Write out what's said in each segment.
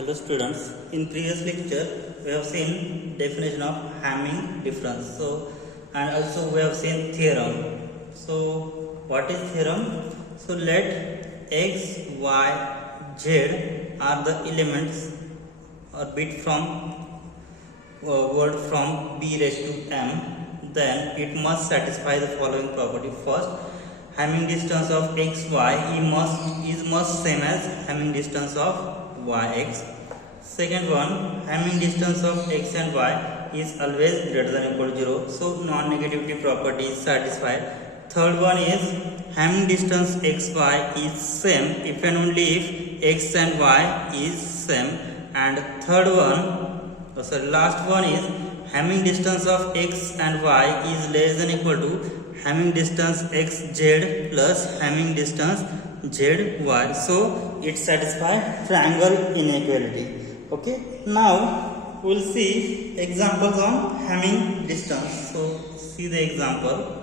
Hello students, in previous lecture we have seen definition of Hamming difference. And also we have seen theorem. So what is theorem? So let x, y, z are the elements or bit from word from b raised to m, then it must satisfy the following property. First, Hamming distance of x, y is must same as Hamming distance of yx. Second one, Hamming distance of x and y is always greater than or equal to 0, so non-negativity property is satisfied. Third one is Hamming distance xy is same if and only if x and y is same. And last one is Hamming distance of x and y is less than or equal to Hamming distance xz plus Hamming distance zy. So it satisfies triangle inequality. Okay, now we'll see examples on Hamming distance. So see the example.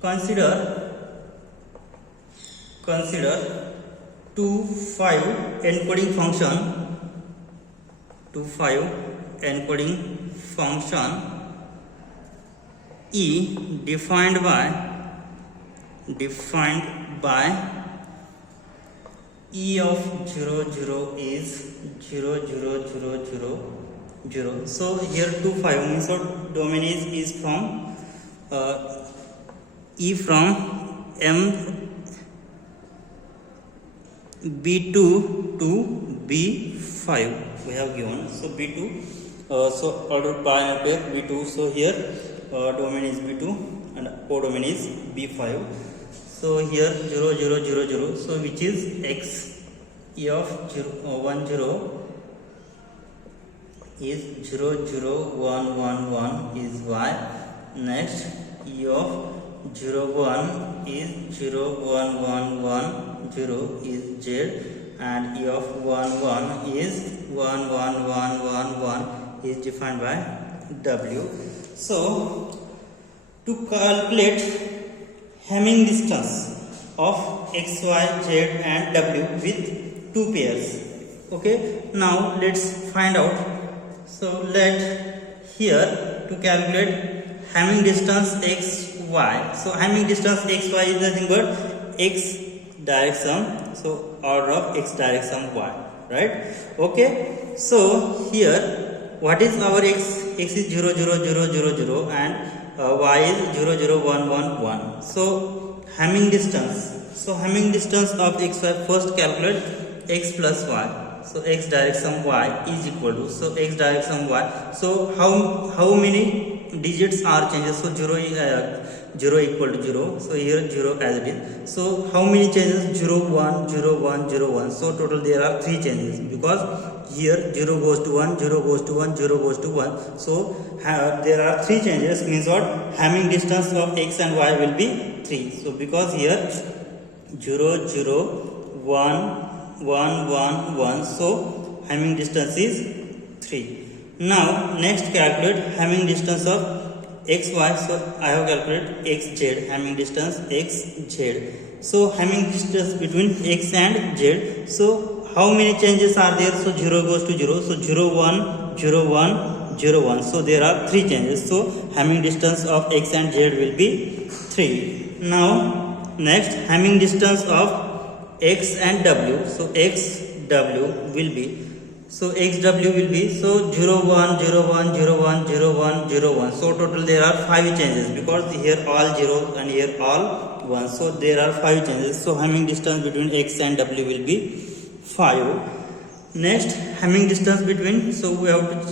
Consider 2, 5 encoding function E defined by E of 0 0 is 0 0 0 0 0. So here 2 5 means what domain is from E from M B2 to B5 we have given. So B2 so ordered by an pair B2. So here domain is B2 and codomain is B5. So here 0 0 0 0. So which is x? E of 1 0 is 0 0 1 1 1 is y. Next E of 0 1 is 0 1 1 1 0 is z, and E of 1 1 is 1 1 1 1 1 is defined by w. So to calculate Hamming distance of x, y, z and w with two pairs. Okay, now let's find out. So let here to calculate Hamming distance x, y. So Hamming distance x, y is nothing but x direct sum. So order of x direct sum y, right? Okay, so here what is our x? X is 0 0 0 0 0 and y is 0 0 1 1 1. So Hamming distance. So Hamming distance of xy, first calculate x plus y. So x direct sum y is equal to, so x direct sum y. So how many digits are changes? So 0 equal to 0. So here 0 as it is. So how many changes? 0 1 0 1 0 1. So total there are 3 changes, because here 0 goes to 1, 0 goes to 1, 0 goes to 1. So there are 3 changes, means what? Hamming distance of x and y will be 3. So because here 0 0 1 1 1 1, so Hamming distance is 3. Now next calculate Hamming distance of xy. So I have calculated xz, Hamming distance xz. So Hamming distance between x and z. So how many changes are there? So 0 goes to 0. So 0 1 0 1 0 1. So there are 3 changes. So Hamming distance of x and z will be 3. Now next Hamming distance of x and w. So x w will be, so xw will be, so 0 1 0 1 0 1 0 1 0 1. So total there are 5 changes, because here all 0 and here all 1. So there are 5 changes. So Hamming distance between x and w will be 5. Next Hamming distance between, so we have to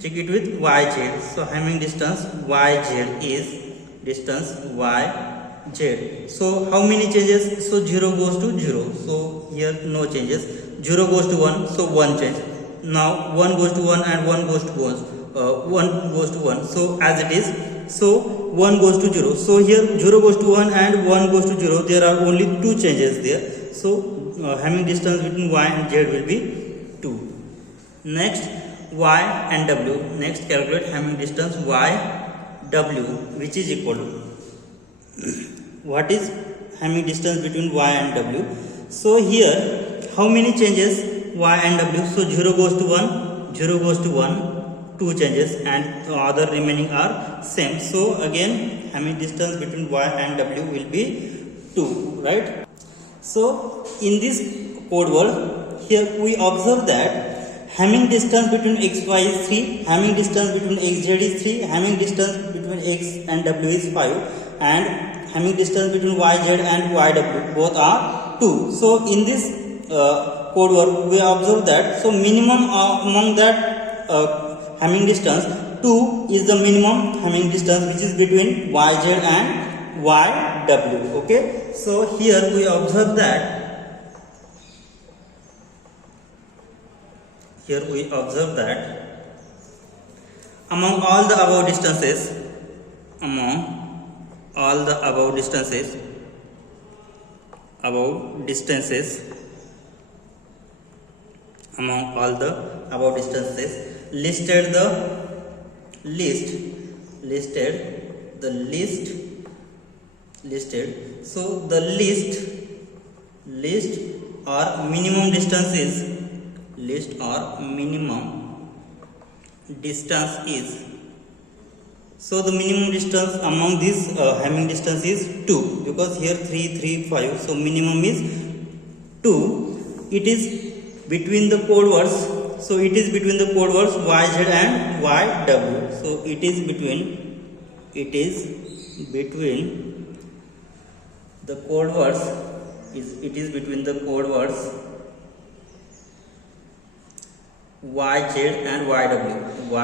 check it with yz. So Hamming distance yz is distance yz. So how many changes? So 0 goes to 0. So here no changes. 0 goes to 1, so 1 change. Now 1 goes to 1 and 1 goes to 1. 1 goes to 1. So as it is. So 1 goes to 0. So here 0 goes to 1 and 1 goes to 0. There are only 2 changes there. So Hamming distance between y and z will be 2. Next y and w. Next calculate Hamming distance y w, which is equal to, what is Hamming distance between y and w? So here how many changes? y and w. So 0 goes to 1, 0 goes to 1, 2 changes, and the other remaining are same. So again Hamming distance between y and w will be 2, right? So in this code word, here we observe that Hamming distance between xy is 3, Hamming distance between xz is 3, Hamming distance between x and w is 5, and Hamming distance between yz and yw both are 2. So in this code word we observe that so minimum among that Hamming distance 2 is the minimum Hamming distance which is between yz and yw. Okay, so here we observe that among all the above distances, among all the above distances listed so the list or minimum distance is so the minimum distance among this Hamming distance is 2, because here 3, 3, 5, so minimum is 2. It is between the code words, so it is between the code words yz and yw. So it is between the code words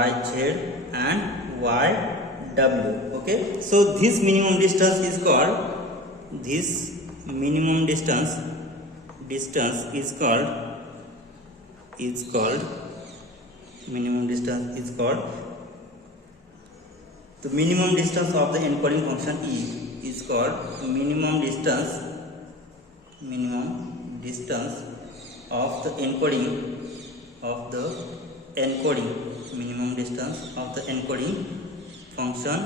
yz and yw. Okay, so this minimum distance is called the minimum distance of the encoding function E is called minimum distance of the encoding function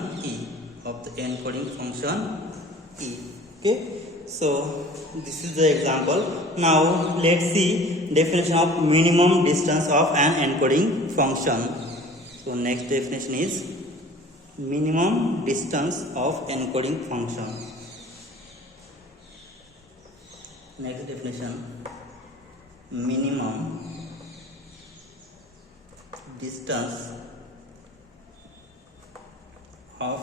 E. Okay, so this is the example. Now let's see definition of minimum distance of an encoding function. So next definition is minimum distance of encoding function. Next definition, minimum distance of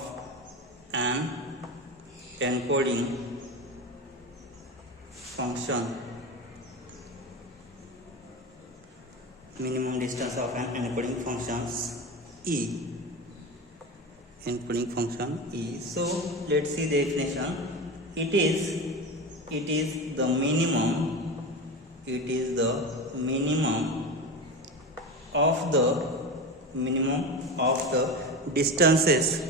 an encoding function. Minimum distance of an encoding functions E. Encoding function E. So let's see the definition. It is the minimum of the distances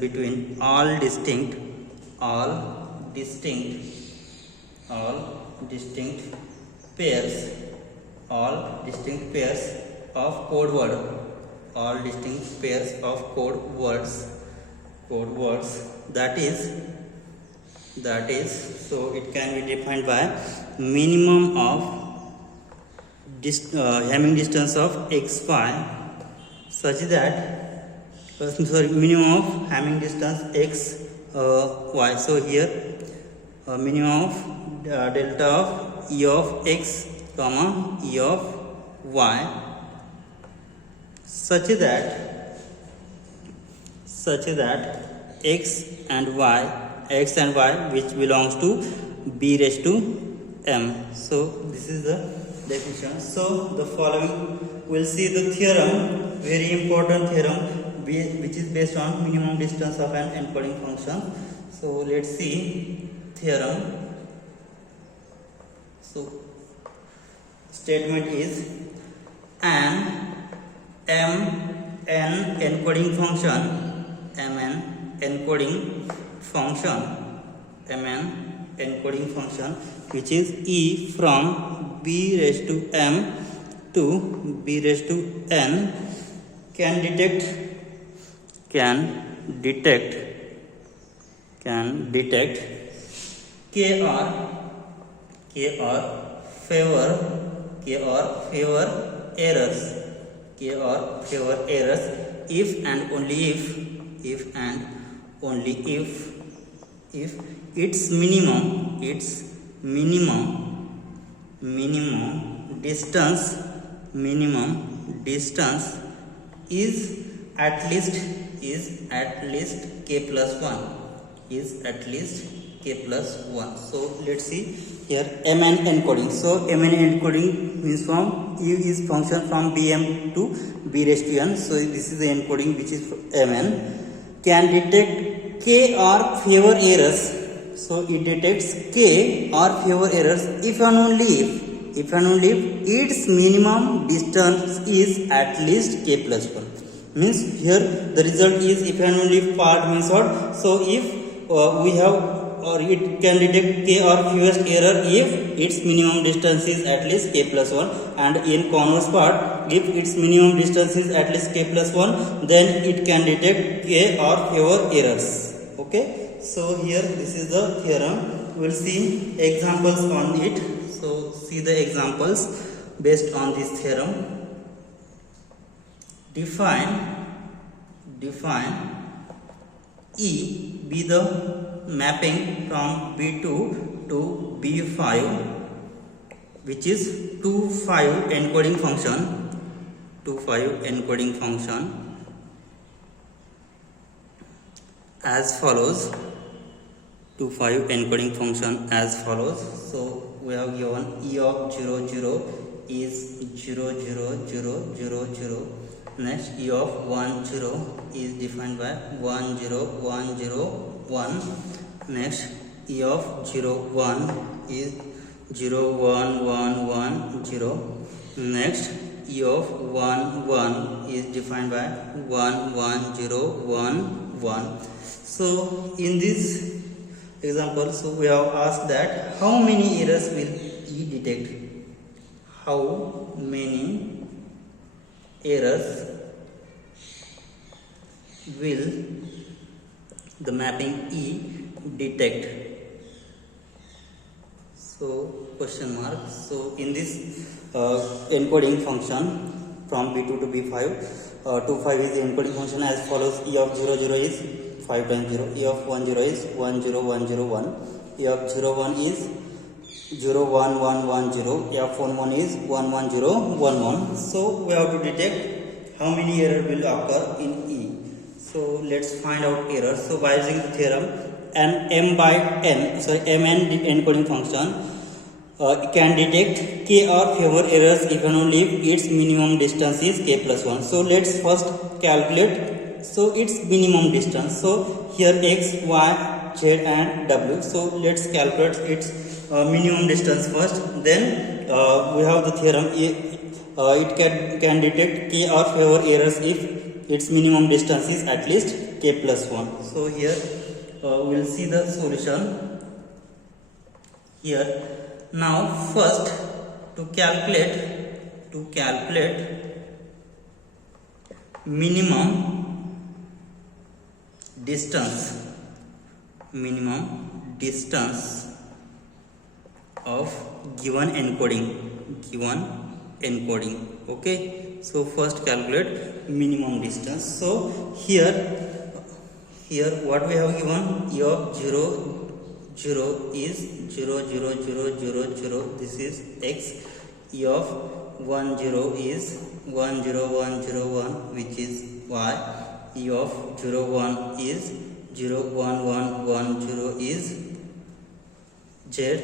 between all distinct pairs of code words, that is so it can be defined by minimum of Hamming distance of xy such that minimum of Hamming distance x y. So here minimum of delta of E of x comma E of y such that x and y which belongs to b raised to m. So this is the definition. So the following we'll see the theorem, very important theorem which is based on minimum distance of an encoding function. So let's see theorem. So statement is an encoding function which is E from b raised to m to b raised to n can detect K or favor errors, K or favor errors if and only if its minimum distance is at least k plus 1. So let's see here mn encoding. So mn encoding means from u is function from bm to b raised to n. So this is the encoding which is mn. Can detect k or favor errors. So it detects k or favor errors if and only if its minimum distance is at least k plus 1. Means here the result is if and only if part means what. So if we have or it can detect k or fewest error if its minimum distance is at least k plus 1, and in converse part if its minimum distance is at least k plus 1, then it can detect k or fewer errors. Okay, so here this is the theorem. We will see examples on it. So see the examples based on this theorem. Define E be the mapping from B2 to B5, which is 2,5 encoding function as follows. 2,5 encoding function as follows. So we have given E of 0 0 is 0 0 0 0 0. Next E of 1 0 is defined by 1 0 1 0 1. Next E of 0 1 is 0 1 1 1 0. Next E of 1 1 is defined by 1 1 0 1 1. So in this example, so we have asked that how many errors will E detect? How many errors will the mapping E detect? So question mark. So in this encoding function from B2 to B5, 2,5 is the encoding function as follows. E of 0 0 is 5 times 0. E of 1 0 is 1 0 1 0 1. E of 0 1 is 0 1 1 1 0. E of 1 1 is 1 1 0 1 1. So we have to detect how many error will occur in E. So let's find out errors. So by using the theorem, mn encoding function can detect k or fewer errors if and only if its minimum distance is k plus 1. So let's first calculate its minimum distance. So here x, y, z and w. So let's calculate its minimum distance first. Then we have the theorem. It can detect k or fewer errors if its minimum distance is at least k plus 1. So here we will see the solution here. Now first to calculate minimum distance of given encoding. Okay, so first calculate minimum distance. So here what we have given, E of 0 0 is 0 0 0 0 0. This is x. E of 1 0 is 1 0 1 0 1, which is y. E of 0 1 is 0 1 1 1 0 is z,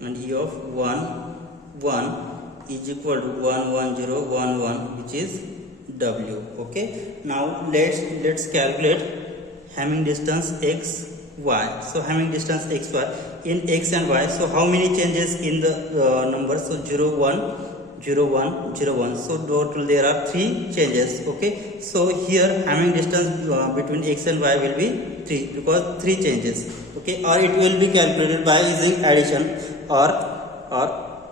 and E of 1 1 is equal to 1 1 0 1 1, which is w. Okay, now let's calculate Hamming distance x y. So Hamming distance x y in x and y. So how many changes in the numbers? So 0 1 0 1 0 1. So total there are 3 changes. Okay, so here Hamming distance between x and y will be 3 because 3 changes. Okay, or it will be calculated by using addition or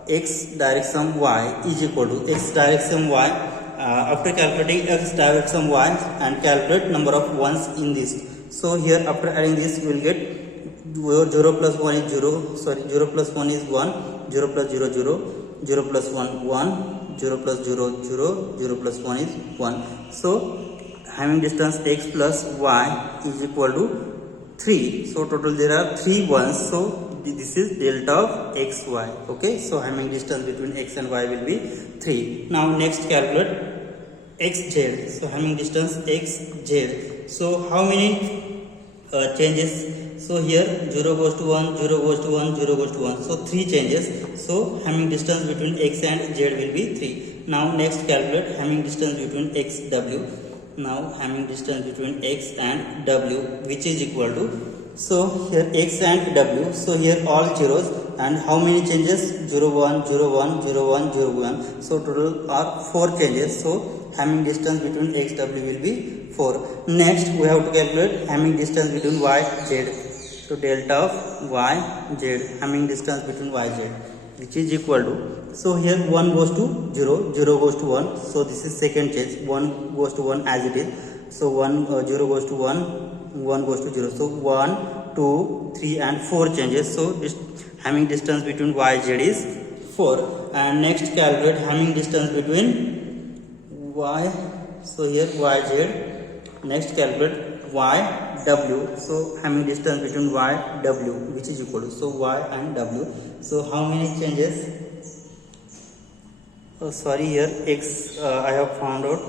x direct sum y is equal to x direct sum y. After calculating x direct sum y and calculate number of ones in this. So here after adding this we will get 0 plus 1 is 0, sorry, 0 plus 1 is 1, 0 plus 0 0, 0 plus 1 1, 0 plus 0 0, 0 plus 1 is 1. So having distance x plus y is equal to 3. So total there are 3 ones. So this is delta of x y. Okay, so having distance between x and y will be 3. Now next calculate xz. So having distance xz. So how many changes? So here 0 goes to 1, 0 goes to 1, 0 goes to 1. So 3 changes. So having distance between x and z will be 3. Now next calculate having distance between x w. Now having distance between x and w, which is equal to, so here x and w. So here all zeros, and how many changes? 0 1, 0 1, 0 1, 0 1. So total are 4 changes. So having distance between x w will be 4. Next we have to calculate having distance between y z. So delta of y z, having distance between y z, which is equal to, so here 1 goes to 0, 0 goes to 1. So this is second change. 1 goes to 1 as it is. So 0 goes to 1, 1 goes to 0. So 1, 2, 3 and 4 changes. So this having distance between y z is 4. And next calculate having distance between y. So here y z. Next calculate y w. So having distance between y w, which is equal to, so y and w. So how many changes? Oh, sorry, here x I have found out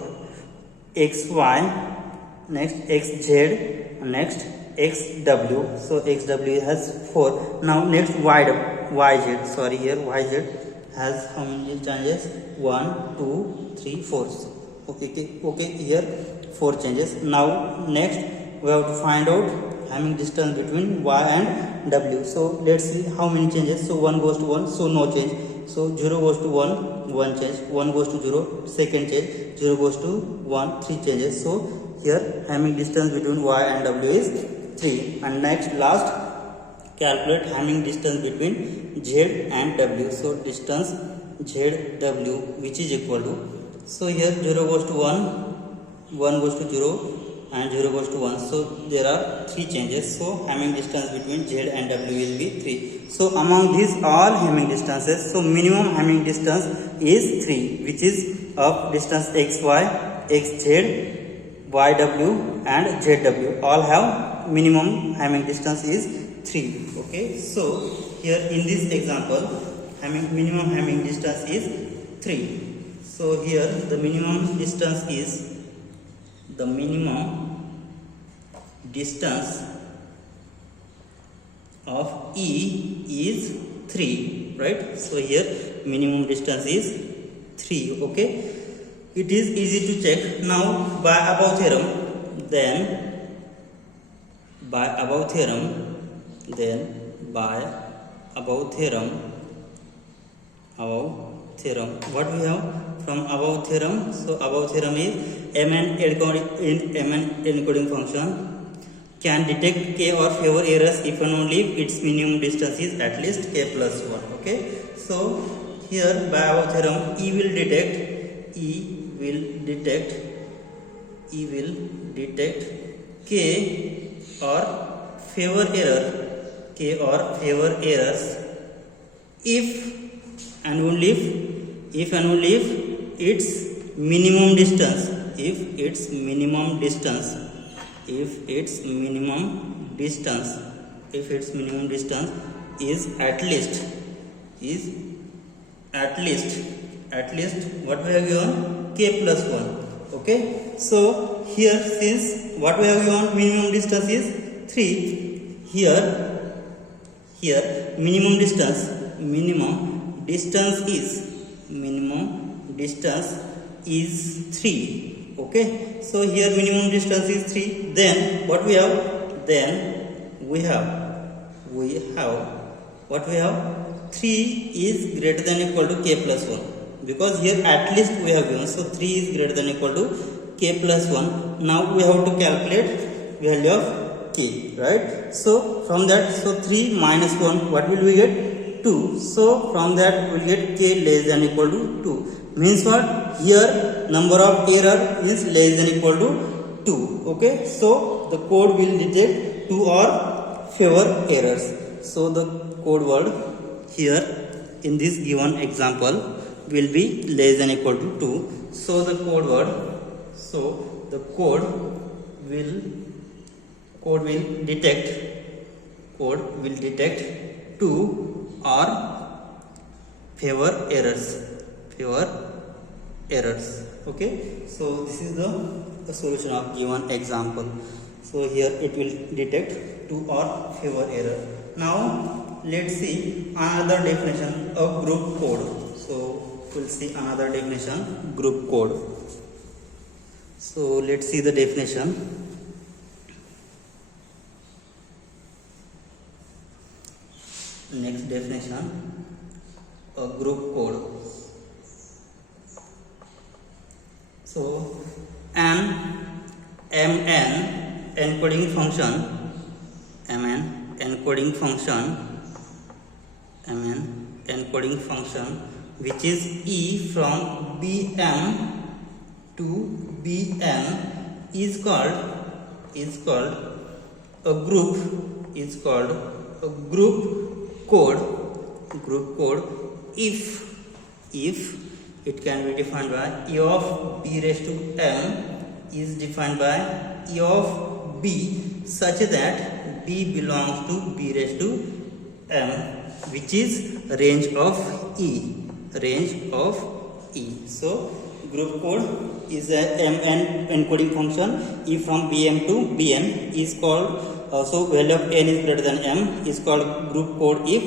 xy, next xz, next xw. So xw has 4. Now next yz. Sorry, here yz has how many changes? 1, 2, 3, 4. Okay, here 4 changes. Now next we have to find out having distance between y and w. So let's see how many changes. So 1 goes to 1, so no change. So 0 goes to 1, 1 change. 1 goes to 0, second change. 0 goes to 1, 3 changes. So here having distance between y and w is 3. And next last calculate having distance between z and w. So distance zw, which is equal to, so here 0 goes to 1, 1 goes to 0 and 0 goes to 1. So there are 3 changes. So having distance between z and w will be 3. So among these all having distances, so minimum having distance is 3, which is of distance xy, xz, yw and zw. All have minimum having distance is 3. Okay, so here in this example having minimum having distance is 3. So here the minimum distance is, the minimum distance of E is 3, right? So here minimum distance is 3. Okay, it is easy to check. Now by above theorem, then by above theorem, what we have from above theorem? So above theorem is Mn encoding function can detect k or fewer errors if and only if its minimum distance is at least k plus 1. Okay, so here by above theorem E will detect k or fewer errors if and only if its minimum distance is at least what we have given, k plus 1. Okay, so here since what we have given minimum distance is 3, here minimum distance is 3. Okay, so here minimum distance is 3. Then what we have? We have what we have? 3 is greater than equal to k plus 1, because here at least we have given. So 3 is greater than equal to k plus 1. Now we have to calculate value of k, right? So from that, so 3 minus 1, what will we get? 2. So from that we will get k less than equal to 2. Means what? Here number of error is less than equal to 2. Okay, so the code will detect 2 or favor errors. So the code word here in this given example will be less than equal to 2. So the code word, so the code will detect 2 or favor errors. Okay, so this is the solution of given example. So here it will detect 2 or favor error. Now let's see another definition of group code. So we'll see another definition, group code. So let's see the definition. Next definition, a group code. So an MN encoding function which is E from BM to BN is called a group code if it can be defined by E of B raised to M is defined by E of B such that B belongs to B raised to M, which is range of E. So group code is a MN encoding function. E from BM to BN is called, so value of N is greater than M is called group code if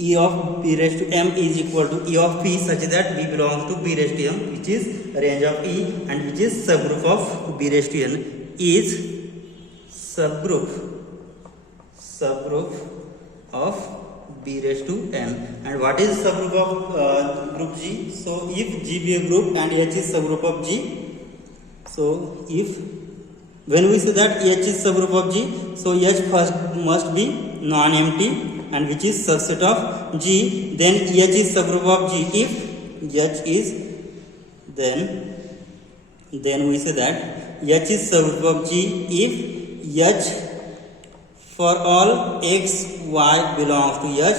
E of B raised to M is equal to E of P such that B belongs to B raised to M, which is range of E and which is subgroup of B raised to N, is subgroup of B raised to N. And what is subgroup of group G? So if G be a group and H is subgroup of G, so if when we say that H is subgroup of G, so H first must be non-empty and which is subset of G, then H is subgroup of G. If H is, then we say that H is subgroup of G if H for all x, y belongs to H,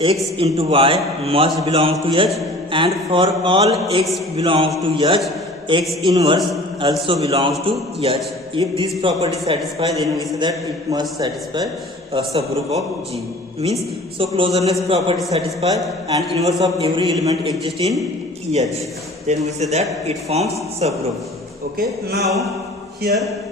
x into y must belong to H, and for all x belongs to H, x inverse also belongs to H. If this property satisfies, then we say that it must satisfy a subgroup of G. Means, so closeness property satisfy and inverse of every element exists in H. Then we say that it forms subgroup. Okay. Now here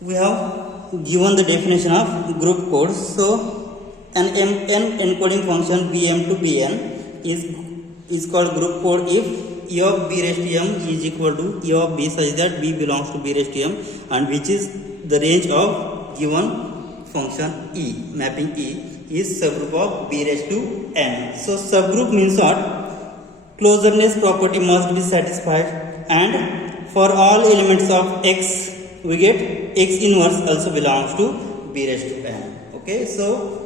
we have given the definition of group code. So an MN encoding function BM to BN is called group code if E of B raised to M is equal to E of B such that B belongs to B raised to M and which is the range of given function E, mapping E is subgroup of B raised to N. So subgroup means what? Closeness property must be satisfied and for all elements of X we get X inverse also belongs to B raised to N. Okay, so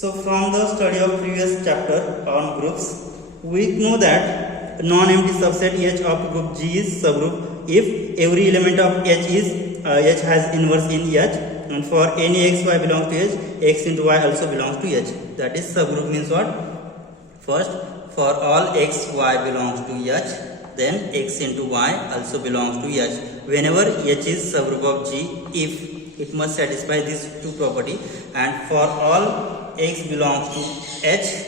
from the study of previous chapter on groups, we know that non-empty subset H of group G is subgroup if every element of H is H has inverse in H, and for any x, y belongs to H, x into y also belongs to H. That is subgroup means what? First, for all x, y belongs to H, then x into y also belongs to H. Whenever H is subgroup of G, if it must satisfy these two property, and for all x belongs to H,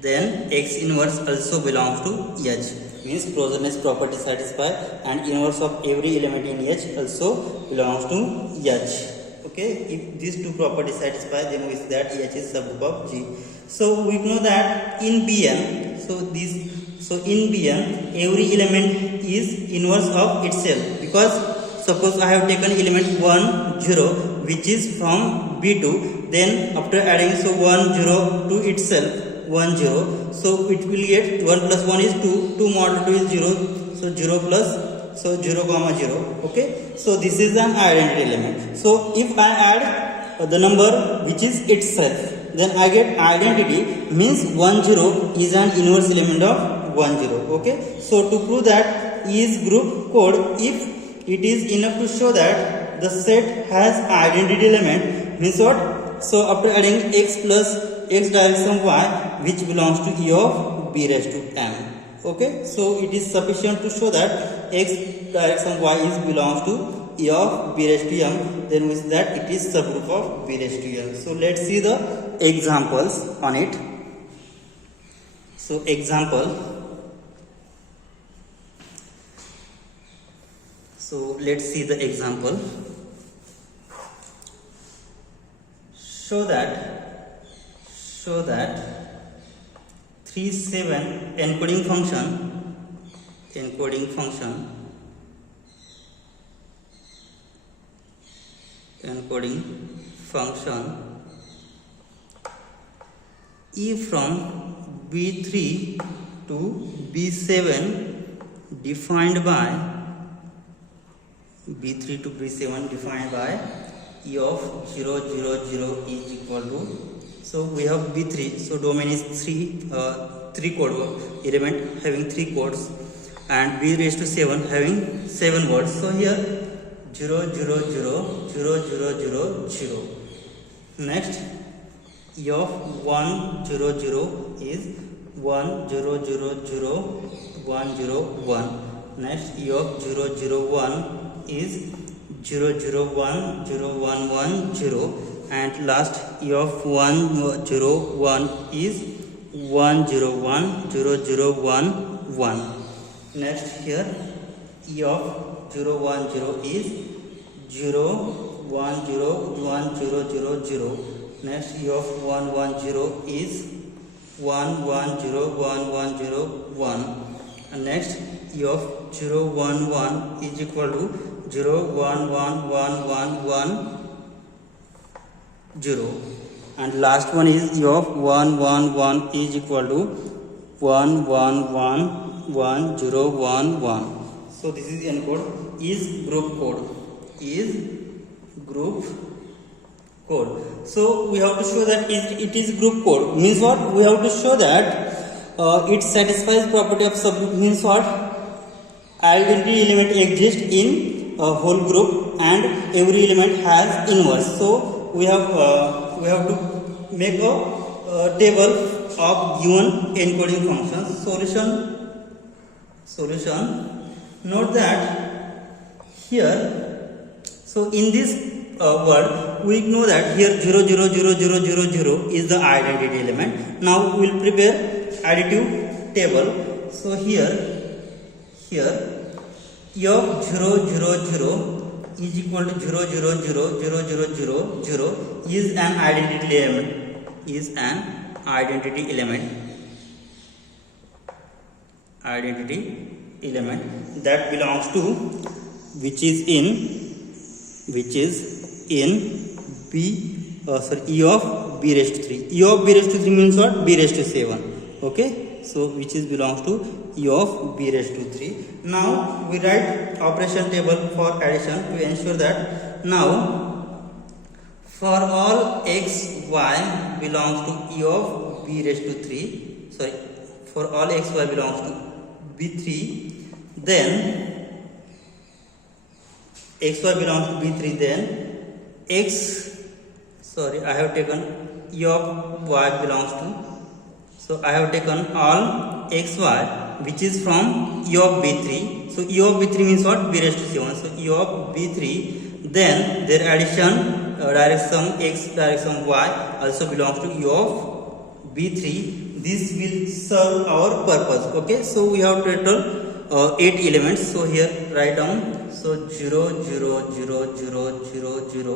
then x inverse also belongs to H. Means closeness property satisfy and inverse of every element in H also belongs to H. Okay, if these two properties satisfy, then we say that H is subgroup of G. So we know that in Bn, so in Bn every element is inverse of itself, because suppose I have taken element 1 0 which is from B2, then after adding so 1 0 to itself 1 0, so it will get 1 plus 1 is 2, 2 mod 2 is 0, so 0 plus, so 0 comma 0. Okay, so this is an identity element. So if I add the number which is itself, then I get identity, means 1 0 is an inverse element of 1 0. Okay, so to prove that E is group code, if it is enough to show that the set has identity element, means what? So after adding x plus x direction y, which belongs to e of b raised to m. Okay, so it is sufficient to show that x direction y is belongs to e of b raised to m. Then with that it is subgroup of b raised to m. So let's see the examples on it. So example. So let's see the example. Show that 3 7 encoding function e from b3 to b7 defined by e of 0 0 0 is equal to, so we have b3, so domain is 3 code element having 3 codes, and b raised to 7 having 7 words. So here 0 0 0 0 0 0 0. Next e of 1 0 0 is 1 0 0 0 1 0 1. Next e of 0 0 1 is 0 0 1 0 1 1 0, and last e of 1 0 1 is 1 0 1 0 0 1 1. Next here e of 0 1 0 is 0 1 0 1 0 0 0. Next e of 1 1 0 is 1 1 0 1 1 0 1. And next e of 0 1 1 is equal to 0 1 1 1 1 1 0, and last one is e of 1 1 1 is equal to 1 1 1 1 0 1 1. So this is encode is group code. So we have to show that it is group code. Means what? We have to show that it satisfies property of subgroup. Means what? Identity element exists in a whole group and every element has inverse. So we have to make a table of given encoding functions. Solution. Note that here, so in this word we know that here 0 0 0 0 0 0 is the identity element. Now we will prepare additive table. So here e of 0 0 0 is equal to 0 0 0 0 0 0 0 is an identity element that belongs to which is in e of b raised to 3. E of b raised to 3 means what? B raised to 7. Okay, so which is belongs to e of b raised to 3. Now we write operation table for addition to ensure that now for all x y belongs to e of b raised to 3, for all x y belongs to b3, then x y belongs to b3, then I have taken e of y belongs to, so I have taken all x y which is from e of b3. So e of b3 means what? B raised to 7. So e of b3, then their addition direction x direction y also belongs to e of b3. This will serve our purpose. Okay, so we have total 8 elements. So here write down. So 0 0 0 0 0 0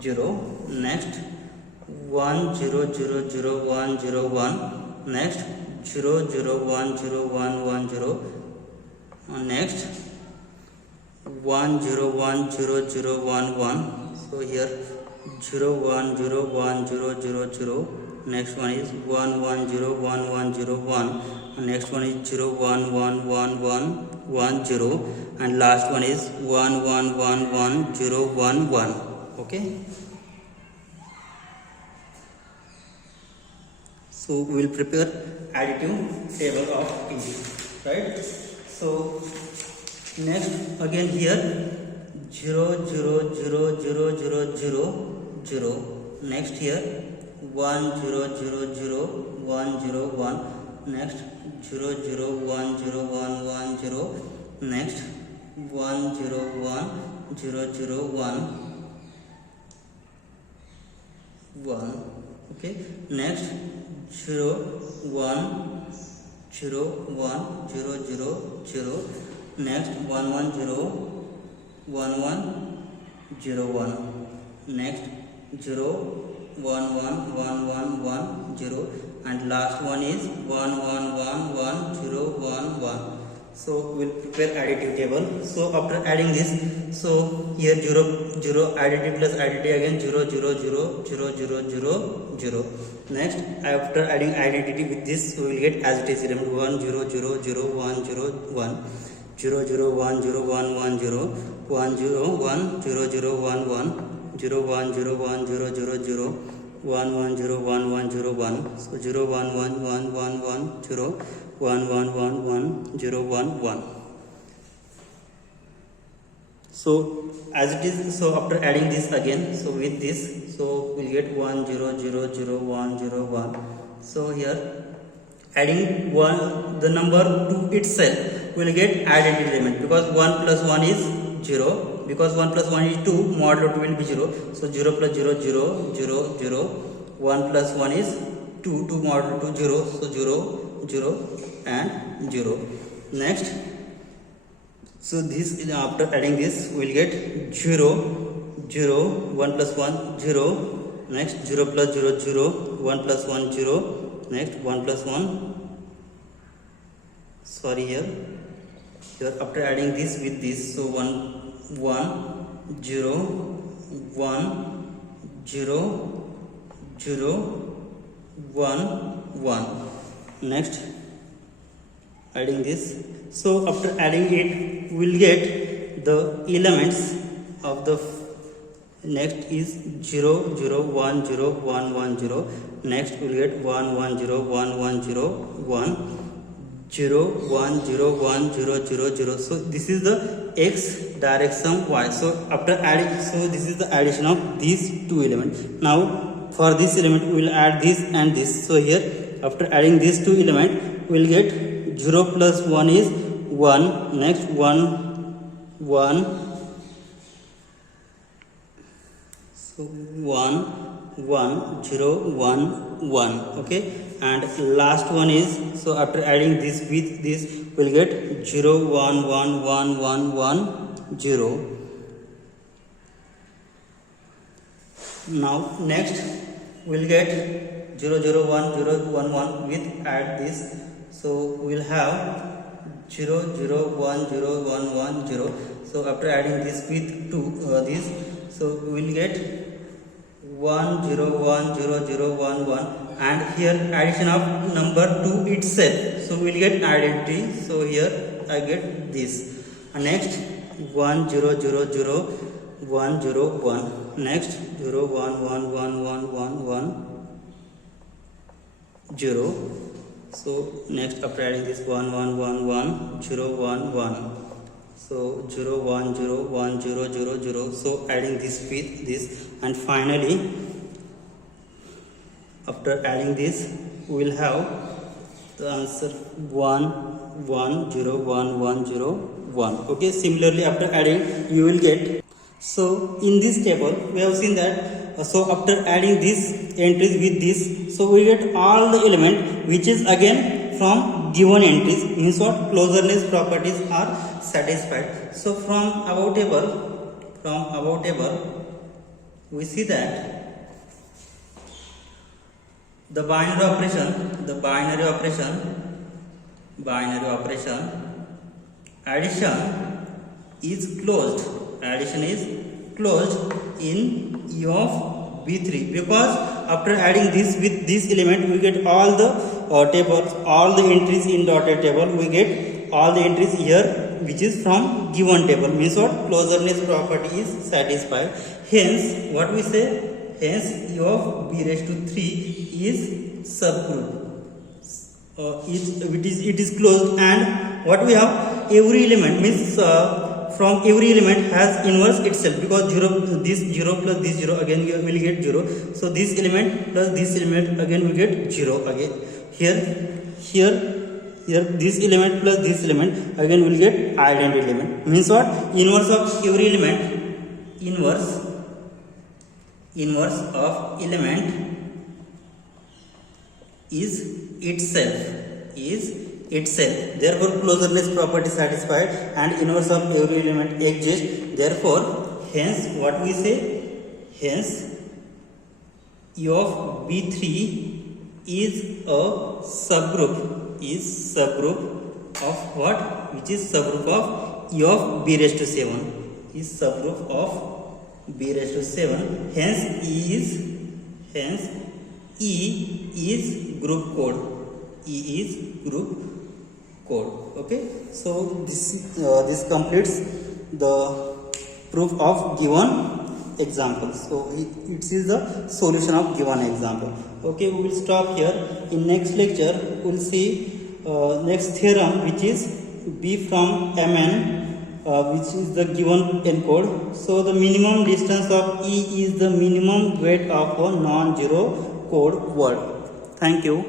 0. Next 1 0 0 0 1 0 1. Next 0 0 1 0 1 1 0. Next 1 0 1 0 0 1 1. So here 0 1 0 1 0 0 0. Next one is 1 1 0 1 1 0 1. Next one is 0 1 1 1 1 1 0. And last one is 1 1 1 1 0 1 1. Okay. So we will prepare additive table of each, right? So next again here 0 0 0 0 0 0 0. next here 1 0 0 0 1 0 1, next 0 0 1 0 1 1 0, next 1 0 1 0 0 1 1, okay, next 0 1 0 1 0 0 0, next 1 1 0 1 1 0 1, next 0 1 1 1 1 1 0, and last one is 1 1 1 1 0 1 1. So we'll prepare additive table. So after adding this, so here 0 0 additive plus additive again 0 0 0 0 0 0 0. Next after adding identity with this, we will get as it is element 1 0 0 0 1 0 1 0 0 1 0 1 1 0 1 0 1 0 0 1 1 0 1 0 1 0 0 0 1 1 0 1 1 0 1. So 0 1 1 1 1 1 0 1 1 1 1 0 1 1. So as it is, so after adding this again, so with this, so we'll get 1 0 0 0 1 0 1. So here adding one the number to itself, we'll get identity element, because 1 plus 1 is 0, because 1 plus 1 is 2, modulo 2 will be 0. So 0 plus 0 0 0 0, 1 plus 1 is 2, 2 modulo 2 0, so 0 0 and 0. Next, so this after adding this, we'll get 0 0 1 plus 1 0, next 0 plus 0 0 1 plus 1 0, next 1 plus 1, sorry here after adding this with this, so 1 1 0 1 0 0 1 1. Next adding this, so after adding it, we'll get the elements of the next is 0 0 1 0 1 1 0, next we'll get 1 1 0 1 1 0 1 0 1 0 1 0 0 0. So this is the x direction y. So after adding, so this is the addition of these two elements. Now for this element we will add this and this. So here after adding these two elements, we will get 0 plus 1 is 1, next 1 1, so 1 1 0 1 1, okay, and last one is, so after adding this with this, we'll get 0 1 1 1 1 1 0. Now next we'll get 0 0 1 0 1 1 with add this, so we'll have 0 0 1 0 1 1 0. So after adding this with this, so we'll get 1 0 1 0 0 1 1, and here addition of number to itself, so we'll get identity. So here I get this, and next 1 0 0 0 1 0 1, next 0 1 1 1 1 1 1 0. So next after adding this 1 1 1 1 0 1 1, so 0 1 0 1 0 0 0. So adding this with this, and finally after adding this, we will have the answer 1 1 0 1 1 0 1. Okay, similarly after adding you will get, so in this table we have seen that, so after adding these entries with this, so we get all the element which is again from given entries, means what, closeness properties are satisfied. So from above table we see that the binary operation addition is closed in E of B3, because after adding this with this element, we get all the tables, all the entries in dotted table, we get all the entries here which is from given table, means what, closeness property is satisfied. Hence what we say, hence E of B raised to 3 is subgroup, it is closed. And what we have, every element means from every element has inverse itself, because 0, this 0 plus this 0 again you will get 0. So this element plus this element again will get 0 again. Here this element plus this element again will get identity element. Means what? Inverse of every element, inverse of element is itself. Therefore closeness property satisfied and inverse of every element exists. Therefore hence what we say, hence U of B3 is a subgroup of what? Which is subgroup of E of B raised to 7, is subgroup of B raised to 7. Hence E is group code. Okay, so this completes the proof of given example. So it is the solution of given example. Okay, we will stop here. In next lecture we will see next theorem, which is B from Mn, which is the given encode. So the minimum distance of E is the minimum weight of a non-zero code word. Thank you.